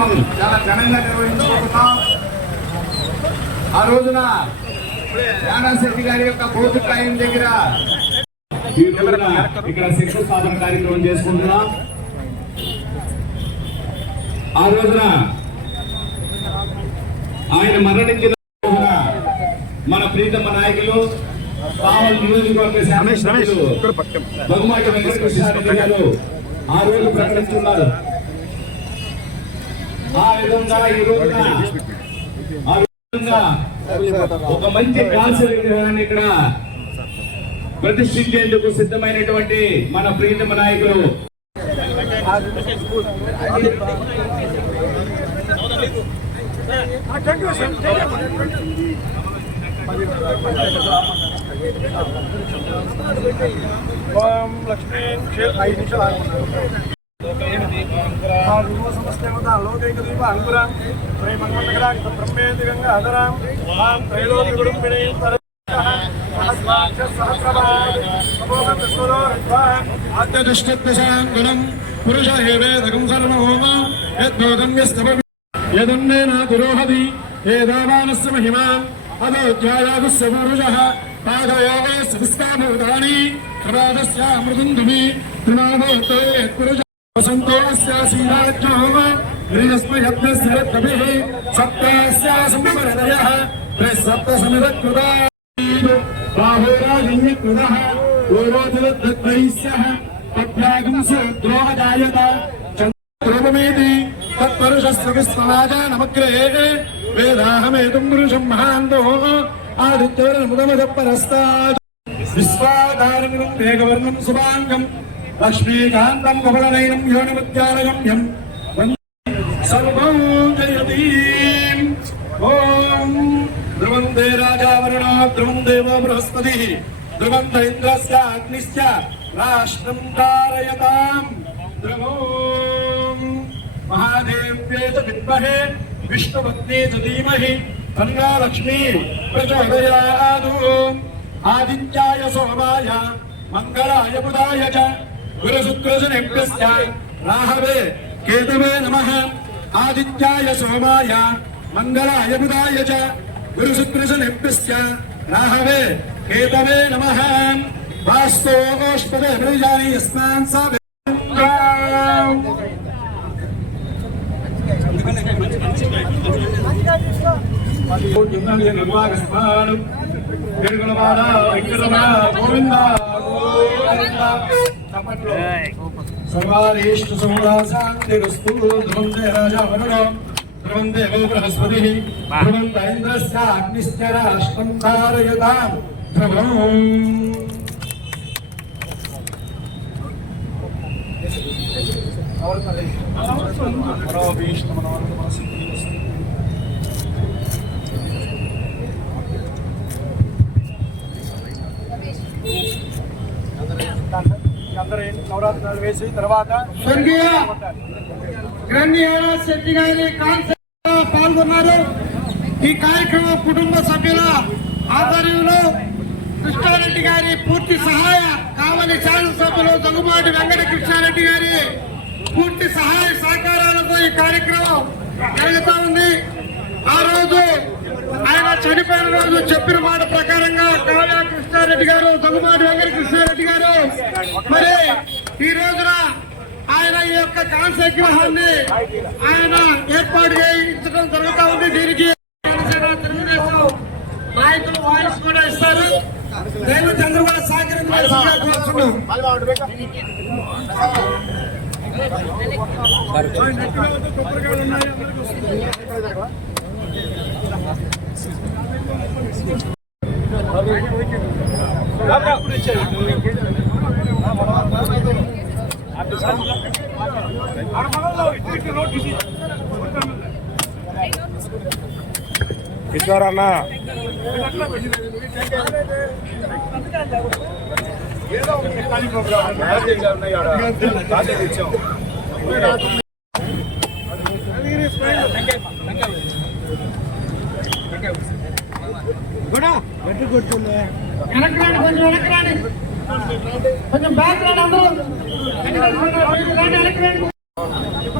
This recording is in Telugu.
కార్యక్రమం చాలా ఘనంగా నిర్వహించుకుంటున్నాం. ఆ రోజున యానాశెట్టి గారి యొక్క భౌతికాయం దగ్గర ఈ రోజున ఇక్కడ శంకుస్థాపన కార్యక్రమం చేసుకుంటున్నాం. ఆ రోజున ఆయన మరణించిన మన ప్రీతమ నాయకులు కావల్ నియోజకవర్గ బహుమాటి వెంకటకృష్ణారెడ్డి గారు ఆ రోజు ప్రకటిస్తున్నారు ఆ విధంగా ఈ రోజున ఆ విధంగా ఒక మంచి కాన్సర్ విగ్రహాన్ని ఇక్కడ ప్రతిష్ఠించేందుకు సిద్ధమైనటువంటి మన ప్రియతమ నాయకులు ఓం లక్ష్మీ ఐదు నిమిషాలు లోకైక దీప అంకురాం శ్రీమంగళ బ్రహ్మేంద్ర గంగా అదరాం మాం త్రైలోకి కుటుంబిణీ ఆద్యదుష్టదశాంగుణం పురుష ఏవేదకం సర్వోమ యద్భోగం యస్తవ యదన్నేన పురోహది ఏదావానస్య మహిమా అదోధ్యాయాగుస్య పురుషः పాదయోగే సంస్కామోదాని ప్రమాదస్య మృదుందుమి త్రినామోతే యత్పురుష వసంతోస్య శ్రీరాజ్యోమ శ్రీరస్మయజ్ఞస్య కవిః సప్తాస్య సంవరదయः వేదాహమేతుం పురుషం మహాంతో ఆదిత్యవరముదమద పరస్తాద్. విశ్వాధారణం వేగవర్ణం శుభాంగం. లక్ష్మీకాంతం కమలనయనం యోనిముద్యానగమ్యం సర్వం జయతీం ఓం ధ్రువందే రాజావరుణ ధ్రువం దేవ బృహస్పతి ధ్రువంత ఇంద్రస్య అగ్నిశ్చ రాష్ట్రం కారయతాం ధ్రువం మహాదేవ్యే చ విద్మహే విష్ణుపత్నే చ ధీమహి తన్నా లక్ష్మీ ప్రచోదయాదు ఆదిత్యాయ సోమాయ మంగళాయ బుధాయ చ గురుశుక్రశనిభ్యశ్చ రాహవే కేతవే నమః. ఆదిత్యాయ సోమాయ. మంగళాయ బుధాయ చ. గురుశుక్రశనిభ్యశ్చ రాహవే కేతవే నమః. వాస్తోష్పదే ప్రజాని యస్మాన్ సా నిర్వాగస్మానం తిరుగులవాడ వెంకటరమణ గోవింద గోవింద చప్పట్లు సర్వారీష్ట సముదాశాంతిరస్తు ధ్రువందే రాజా వరుణో ధ్రువందే వో బృహస్పతి ధ్రువంత ఇంద్రశ్చ అగ్నిశ్చ రాష్ట్రం ధారయతాం ధ్రువం అందరూ నవరాత్రులు వేసి తర్వాత శెట్టి గారి పాల్గొన్నారు. ఈ కార్యక్రమం కుటుంబ సభ్యుల ఆధ్వర్యంలో కృష్ణారెడ్డి గారి పూర్తి సహాయ కావలి శాసనసభ్యులు దగ్గుబాటి వెంకట కృష్ణారెడ్డి గారి పూర్తి సహాయ సహకారాలతో ఈ కార్యక్రమం జరుగుతూ ఉంది. ఆ రోజు ఆయన చనిపోయిన రోజు చెప్పిన మాట ప్రకారంగా కావ్య కృష్ణారెడ్డి గారు దగ్గుబాటి వెంకట కృష్ణారెడ్డి గారు మరి ఈ రోజున ఆయన ఈ యొక్క కాంస్య విగ్రహాన్ని ఆయన ఏర్పాటు చేయించడం జరుగుతూ ఉంది. దీనికి జనసేన తెలుగుదేశం నాయకులు వాయిస్ కూడా ఇస్తారు. నేను చంద్రబాబు సహకరించాల్సిందిగా కోరుతున్నాం ఈశ్వరన్న వెనక్కి రండి, కొంచెం వెనక్కి రండి. కొంచెం బ్యాక్ రండి అందరూ వెనక్కి రండి, వెనక్కి రండి.